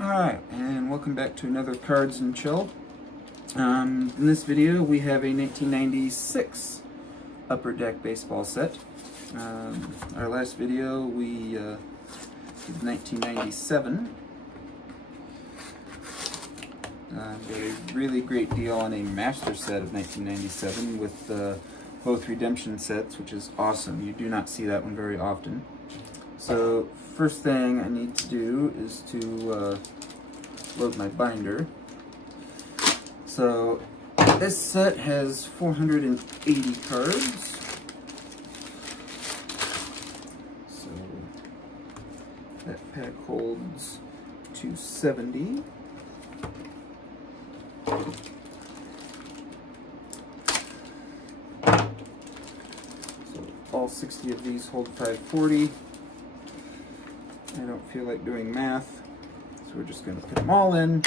Alright, and welcome back to another Cards and Chill. In this video we have a 1996 Upper Deck baseball set. Our last video we did 1997. Got a really great deal on a master set of 1997 with both redemption sets, which is awesome. You do not see that one very often. So first thing I need to do is to load my binder. So this set has 480 cards. So that pack holds 270. So all 60 of these hold 540. I don't feel like doing math, so we're just going to put them all in,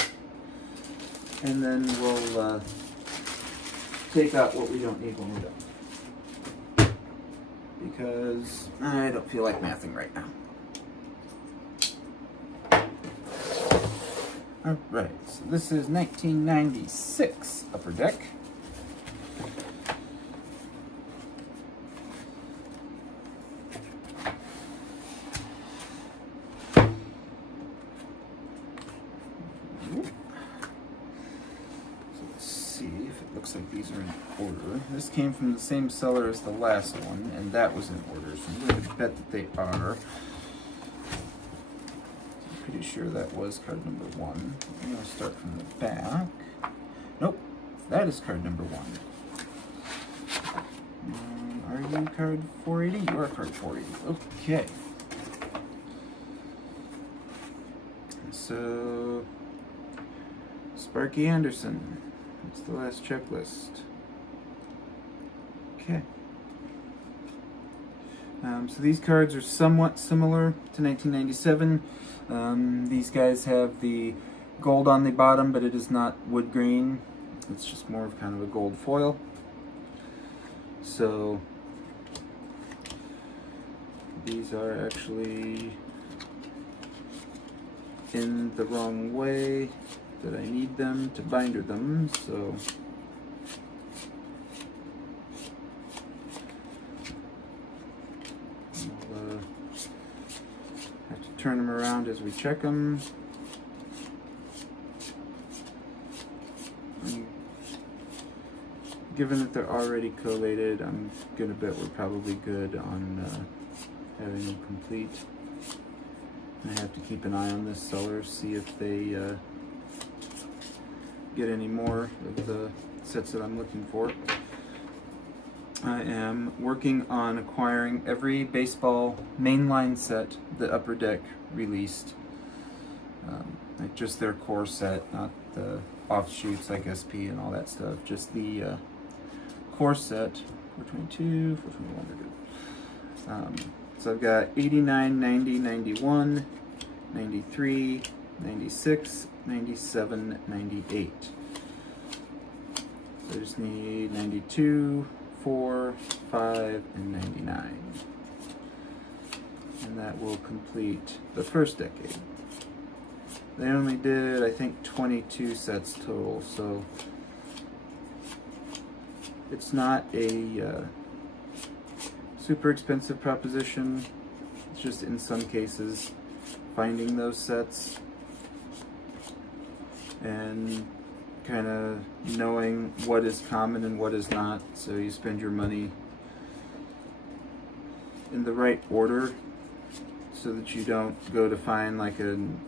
and then we'll take out what we don't need when we're done, because I don't feel like mathing right now. Alright, so this is 1996 Upper Deck. Looks like these are in order. This came from the same seller as the last one, and that was in order, so I'm going to bet that they are. I'm pretty sure that was card number 1. I'm going to start from the back. Nope, that is card number 1. Are you card 480? You are card 480. Okay. So, Sparky Anderson. That's the last checklist. Okay. So these cards are somewhat similar to 1997. These guys have the gold on the bottom, but it is not wood grain. It's just more of kind of a gold foil. So these are actually in the wrong way that I need them to binder them, so we'll have to turn them around as we check them. Given that they're already collated, I'm gonna bet we're probably good on having them complete. I have to keep an eye on this seller, see if they get any more of the sets that I'm looking for. I am working on acquiring every baseball mainline set that Upper Deck released. Like just their core set, not the offshoots like SP and all that stuff, just the core set. 422, 421 are good. So I've got 89, 90, 91, 93, 96, 97, 98. So I just need 92, 4, 5, and 99. And that will complete the first decade. They only did, I think, 22 sets total, so it's not a super expensive proposition. It's just in some cases finding those sets and kind of knowing what is common and what is not, so you spend your money in the right order so that you don't go to find like an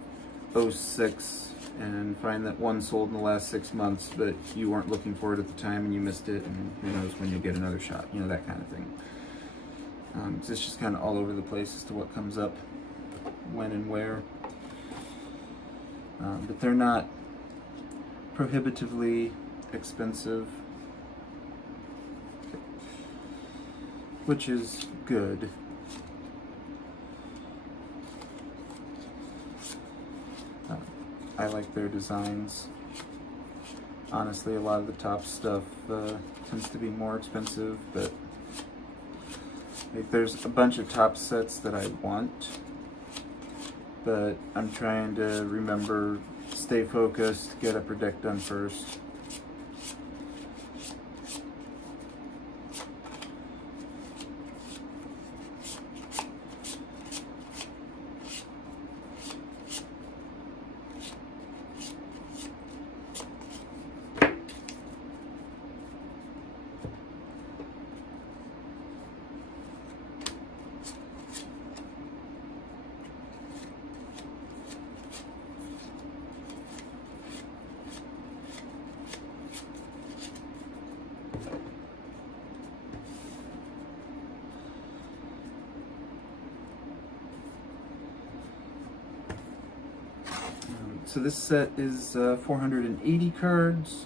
06 and find that one sold in the last 6 months but you weren't looking for it at the time and you missed it, and who knows when you'll get another shot, you know, that kind of thing. So it's just kind of all over the place as to what comes up when and where, but they're not prohibitively expensive, which is good. I like their designs. Honestly, a lot of the top stuff tends to be more expensive, but like, there's a bunch of top sets that I want, but I'm trying to remember, stay focused, get Upper Deck done first. So this set is 480 cards.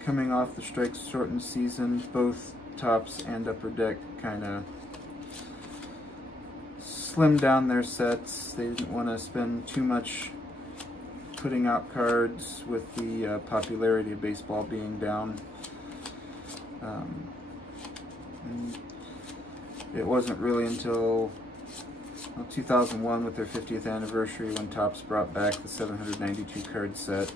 Coming off the Strike Shortened season, both Topps and Upper Deck kind of slimmed down their sets. They didn't want to spend too much putting out cards with the popularity of baseball being down. And it wasn't really until 2001 with their 50th anniversary when Topps brought back the 792 card set,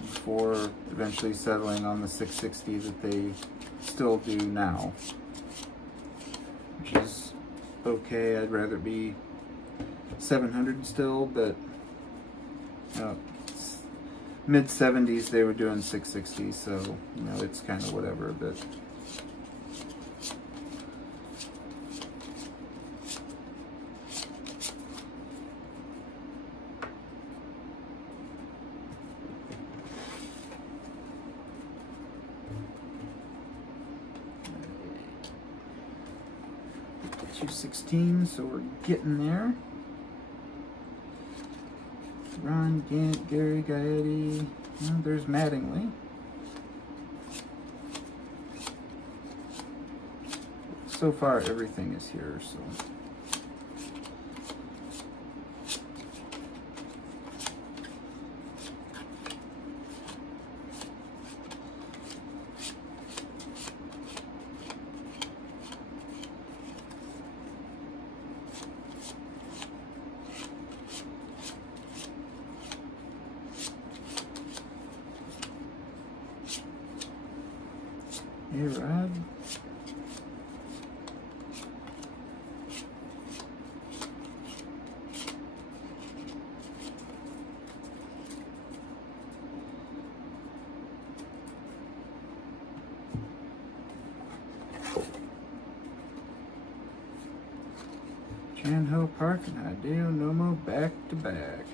before eventually settling on the 660 that they still do now, which is okay. I'd rather be 700 still, but mid 70s they were doing 660, so it's kind of whatever. But $216, so we're getting there. Ron Gant, Gary Gaetti, there's Mattingly. So far everything is here, so. A-Rod. Chan-Ho Park and Hideo Nomo back to back.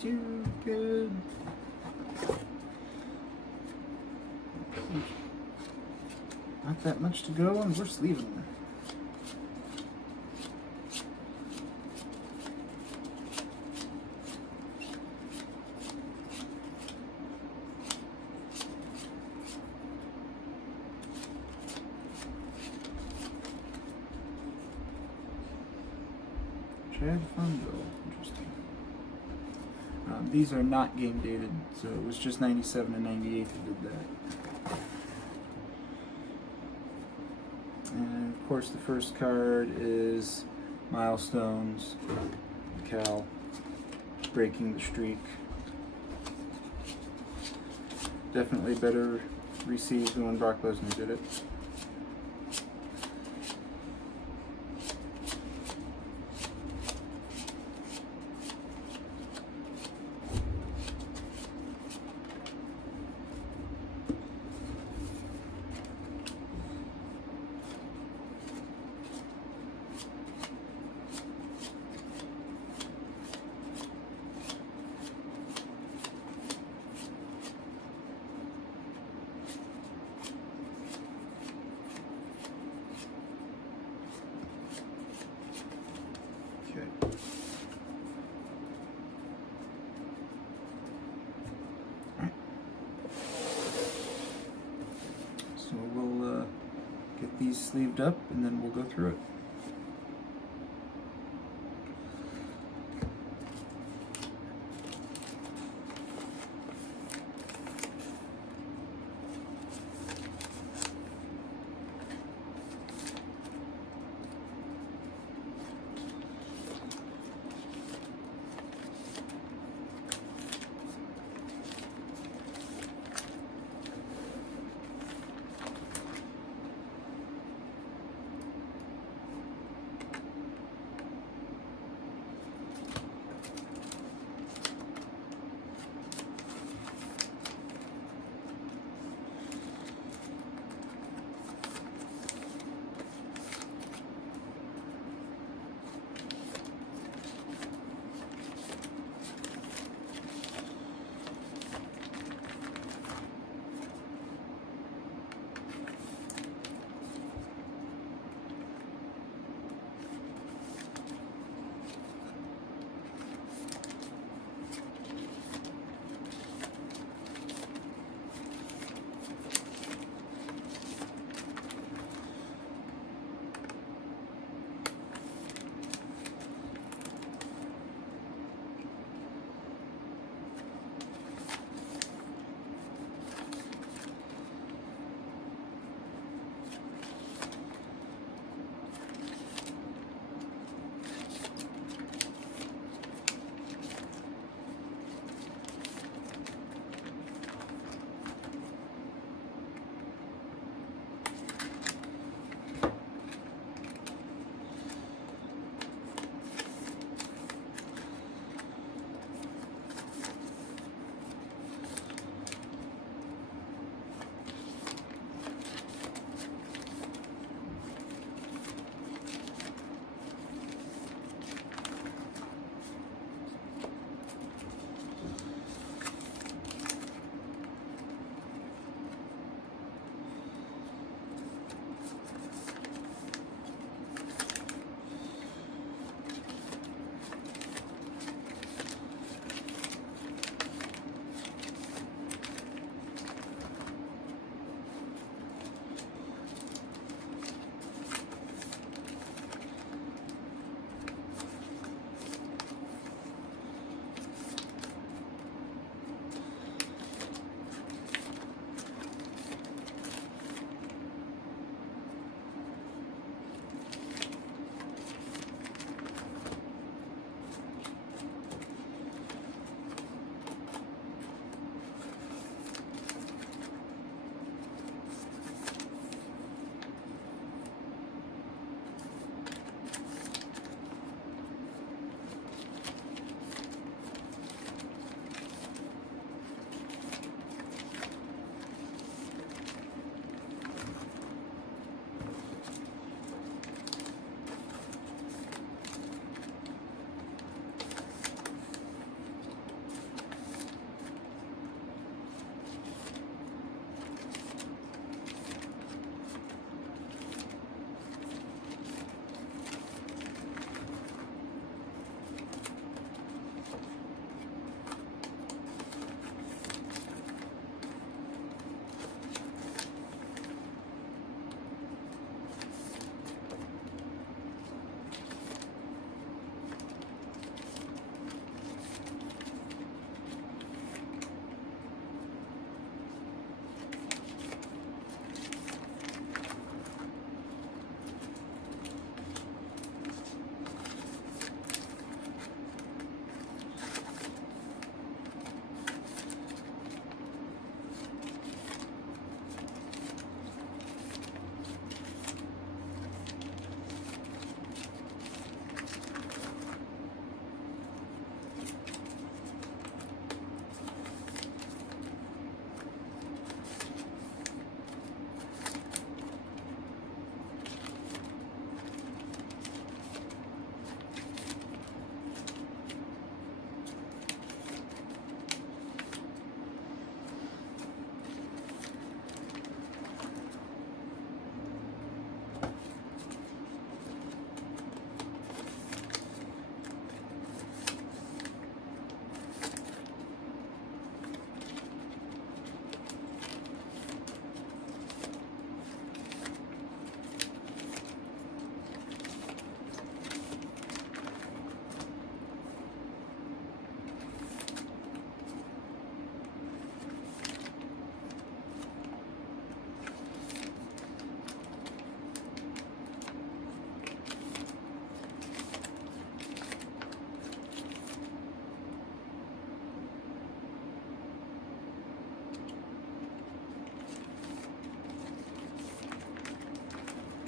Too good. Not that much to go, and we're sleeving them. Chad Fondo. Interesting. These are not game dated, so it was just 97 and 98 that did that. And of course the first card is Milestones, Cal breaking the streak. Definitely better received than when Brock Lesnar did it. get these sleeved up and then we'll go through it.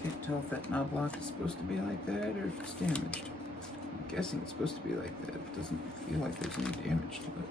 Can't tell if that knob lock is supposed to be like that or if it's damaged. I'm guessing it's supposed to be like that. It doesn't feel like there's any damage to it.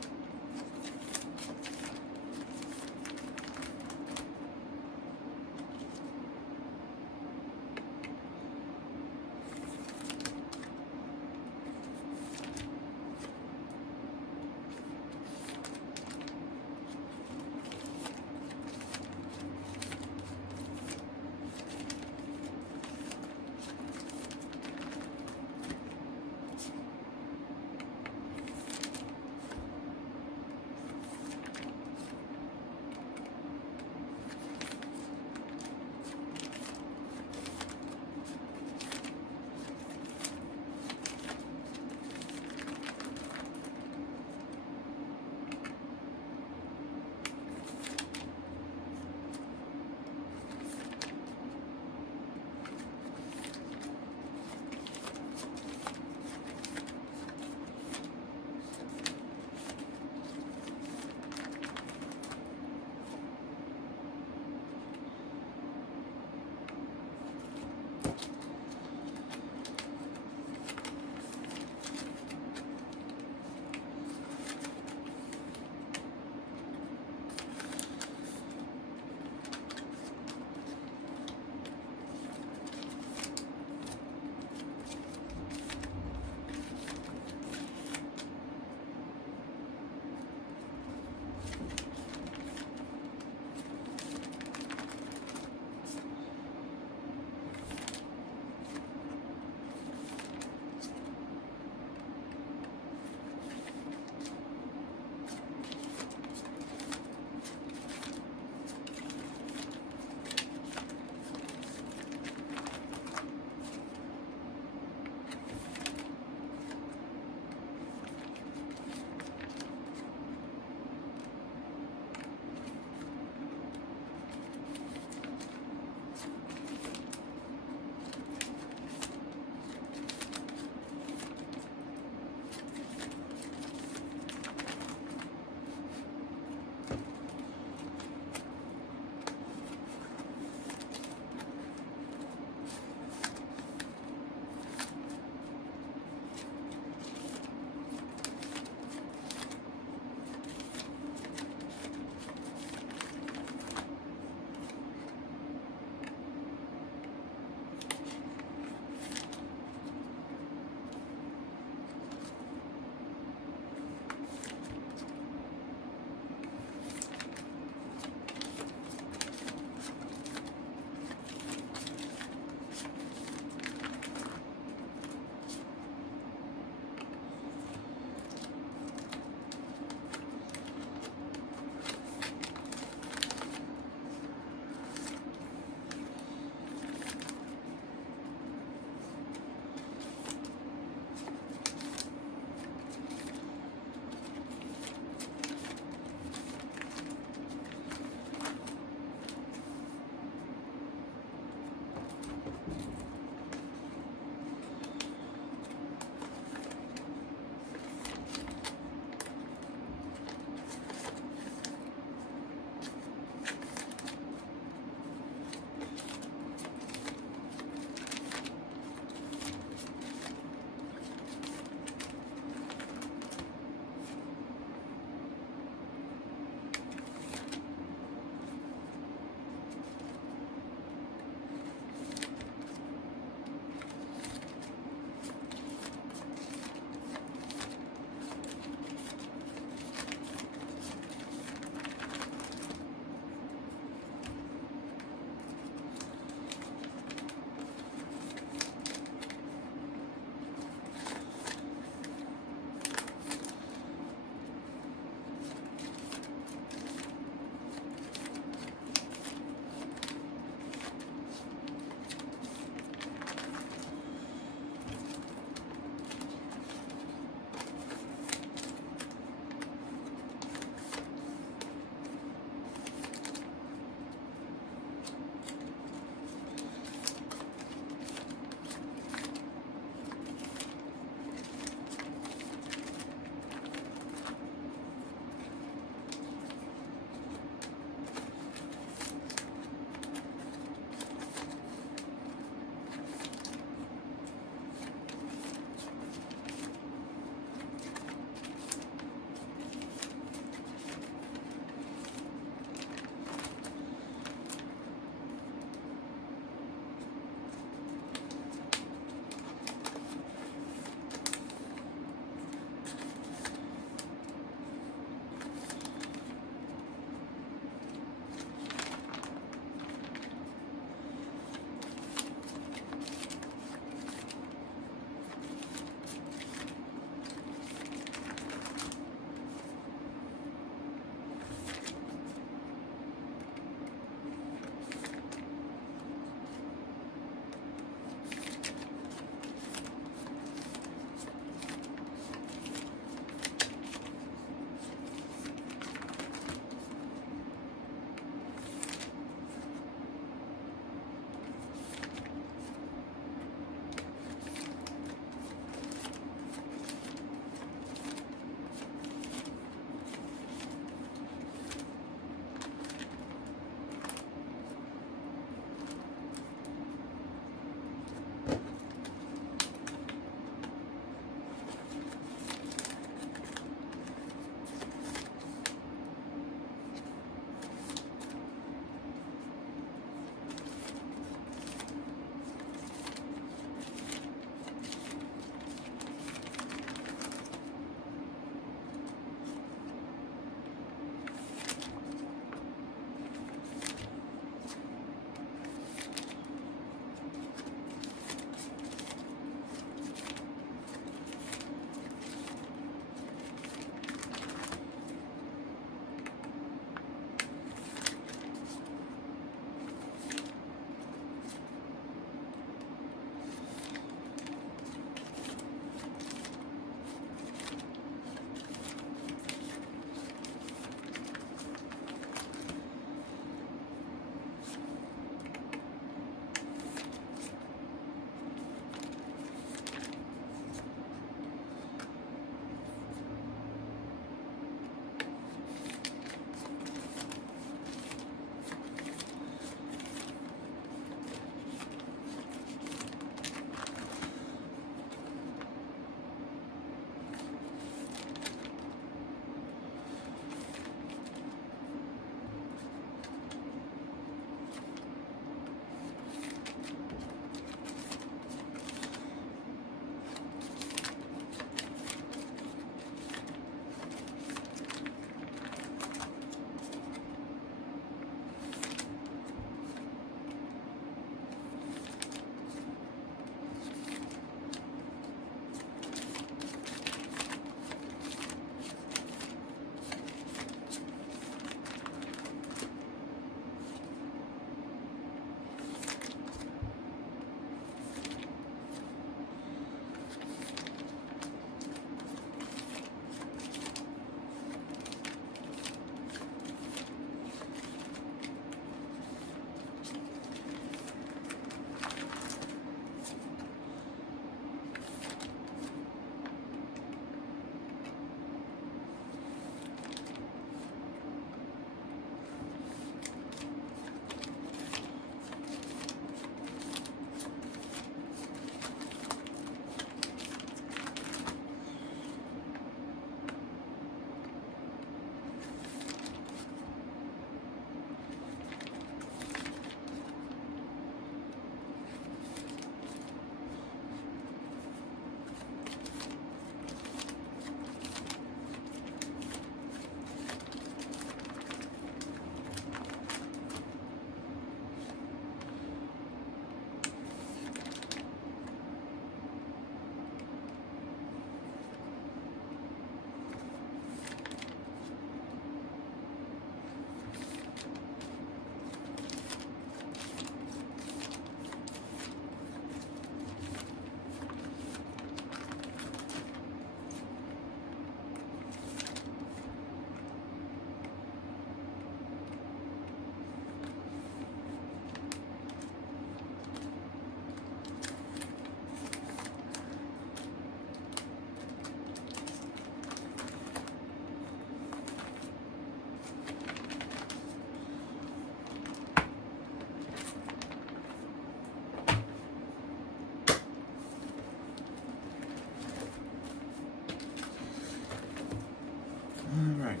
Alright.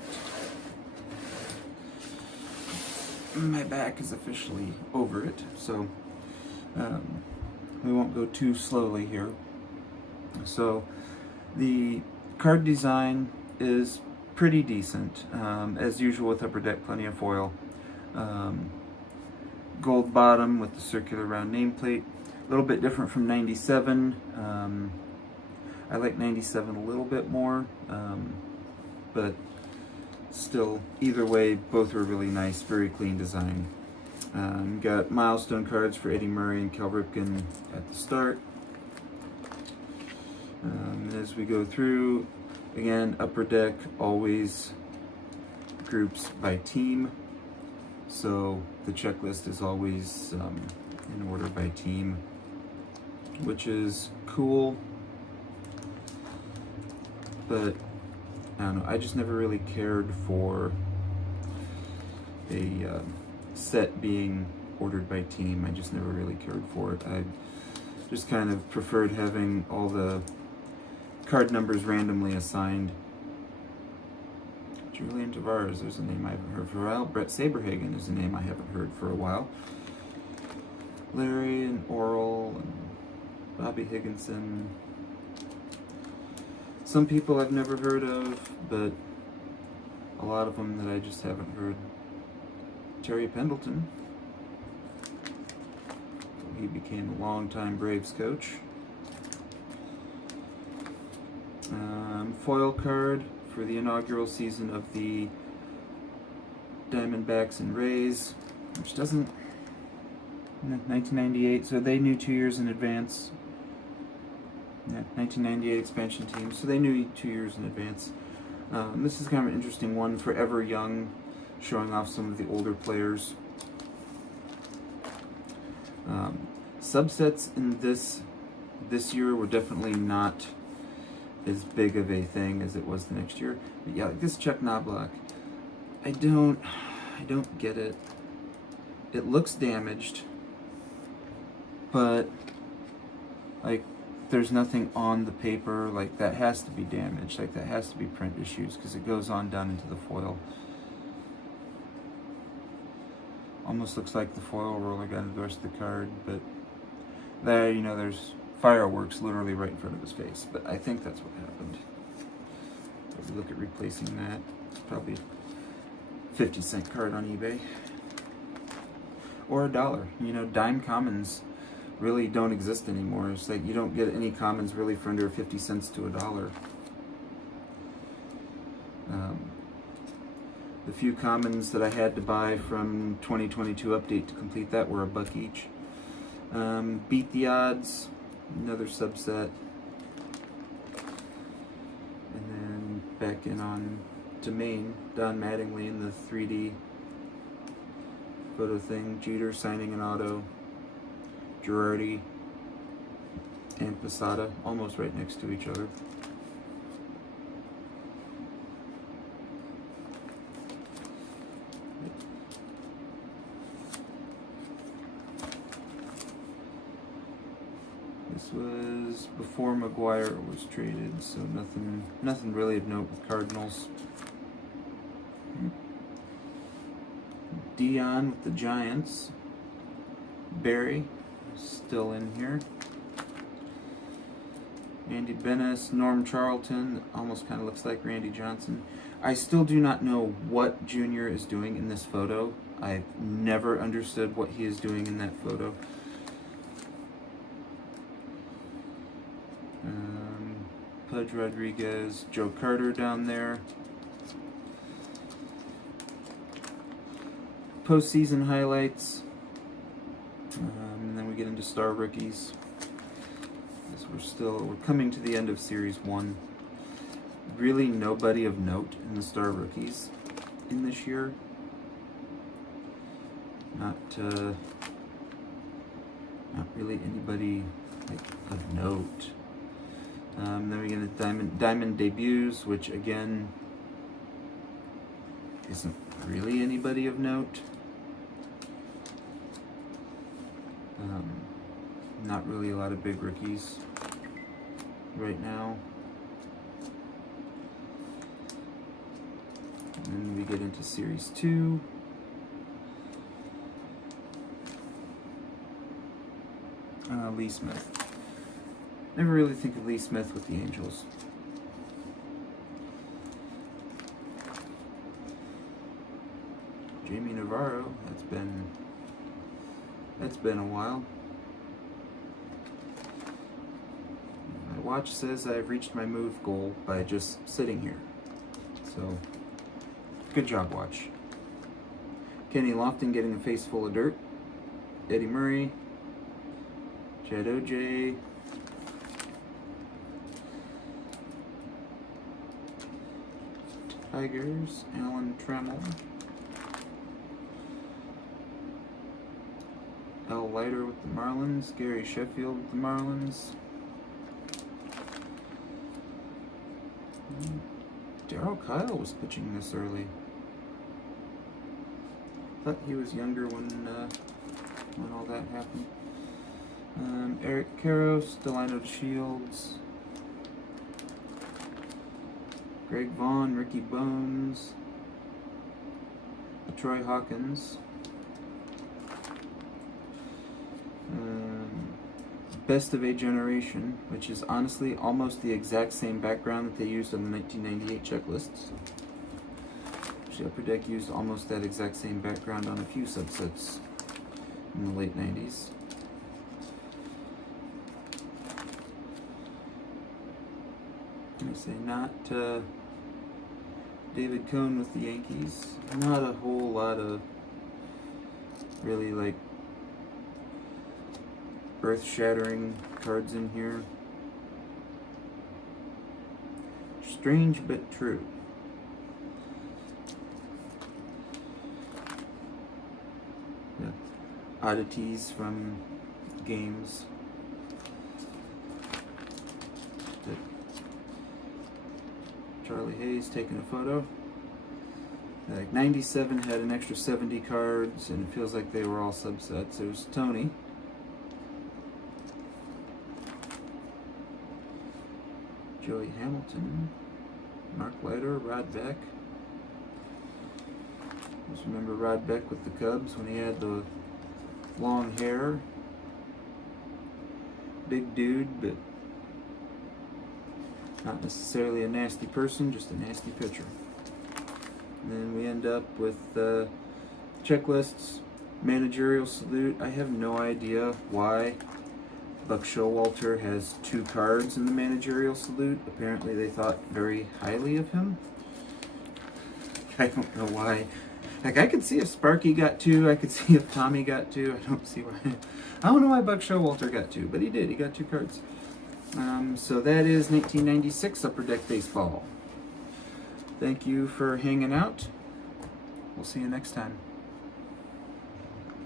My back is officially over it, so we won't go too slowly here. So the card design is pretty decent. As usual with Upper Deck, plenty of foil. Gold bottom with the circular round nameplate. A little bit different from 97. I like 97 a little bit more, but still, either way, both were really nice, very clean design. Got milestone cards for Eddie Murray and Cal Ripken at the start. As we go through, again, Upper Deck always groups by team, so the checklist is always in order by team, which is cool, but I don't know, I just never really cared for a set being ordered by team. I just never really cared for it. I just kind of preferred having all the card numbers randomly assigned. Julian Tavares, there's a name I haven't heard for a while. Brett Saberhagen is a name I haven't heard for a while. Larry and Oral and Bobby Higginson. Some people I've never heard of, but a lot of them that I just haven't heard. Terry Pendleton. He became a longtime Braves coach. Foil card for the inaugural season of the Diamondbacks and Rays, which doesn't... 1998, so they knew 2 years in advance. Yeah, 1998 expansion team, so they knew 2 years in advance. This is kind of an interesting one. Forever Young, showing off some of the older players. Subsets in this year were definitely not as big of a thing as it was the next year. But yeah, like this Chuck Knobloch, I don't get it. It looks damaged, but like there's nothing on the paper. Like that has to be damaged. Like that has to be print issues because it goes on down into the foil. Almost looks like the foil roller got endorsed the card, but there, you know, there's fireworks literally right in front of his face. But I think that's what happened. If we look at replacing that, it's probably a 50-cent card on eBay. Or $1. You know, dime commons really don't exist anymore. It's like you don't get any commons really for under 50 cents to $1. The few commons that I had to buy from 2022 update to complete that were $1 each. Beat the Odds, another subset. And then back in on Domain, Don Mattingly in the 3D photo thing. Jeter signing an auto. Girardi and Posada almost right next to each other. This was before McGuire was traded, so nothing really of note with Cardinals. Dion with the Giants. Barry still in here. Andy Benes, Norm Charlton, almost kind of looks like Randy Johnson. I still do not know what Junior is doing in this photo. I've never understood what he is doing in that photo. Pudge Rodriguez, Joe Carter down there. Postseason highlights. And then we get into star rookies. As we're coming to the end of Series 1. Really nobody of note in the star rookies in this year. Not really anybody like of note. Then we get into Diamond debuts, which again isn't really anybody of note. Not really a lot of big rookies right now. get into Series 2. Lee Smith. Never really think of Lee Smith with the Angels. Jamie Navarro, that's been a while. My watch says I've reached my move goal by just sitting here. So, good job, watch. Kenny Lofton getting a face full of dirt. Eddie Murray. Jed O.J. Tigers, Alan Trammell. Al Leiter with the Marlins. Gary Sheffield with the Marlins. Darryl Kyle was pitching this early. Thought he was younger when all that happened. Eric Karros, Delino Shields, Greg Vaughn, Ricky Bones, Troy Hawkins, Best of a Generation, which is honestly almost the exact same background that they used on the 1998 checklists. Actually, Upper Deck used almost that exact same background on a few subsets in the late 90s. I say not David Cone with the Yankees. Not a whole lot of really like earth-shattering cards in here. Strange but true. Yeah. Oddities from games. Charlie Hayes taking a photo. Like 97 had an extra 70 cards, and it feels like they were all subsets. There's Tony. Joey Hamilton. Mark Leiter, Rod Beck. Just remember Rod Beck with the Cubs when he had the long hair. Big dude, but not necessarily a nasty person, just a nasty pitcher. And then we end up with checklists, managerial salute. I have no idea why Buck Showalter has 2 cards in the managerial salute. Apparently they thought very highly of him. I don't know why. Like, I could see if Sparky got 2, I could see if Tommy got 2. I don't see why. I don't know why Buck Showalter got 2, but he did. He got 2 cards. So that is 1996 Upper Deck Baseball. Thank you for hanging out. We'll see you next time.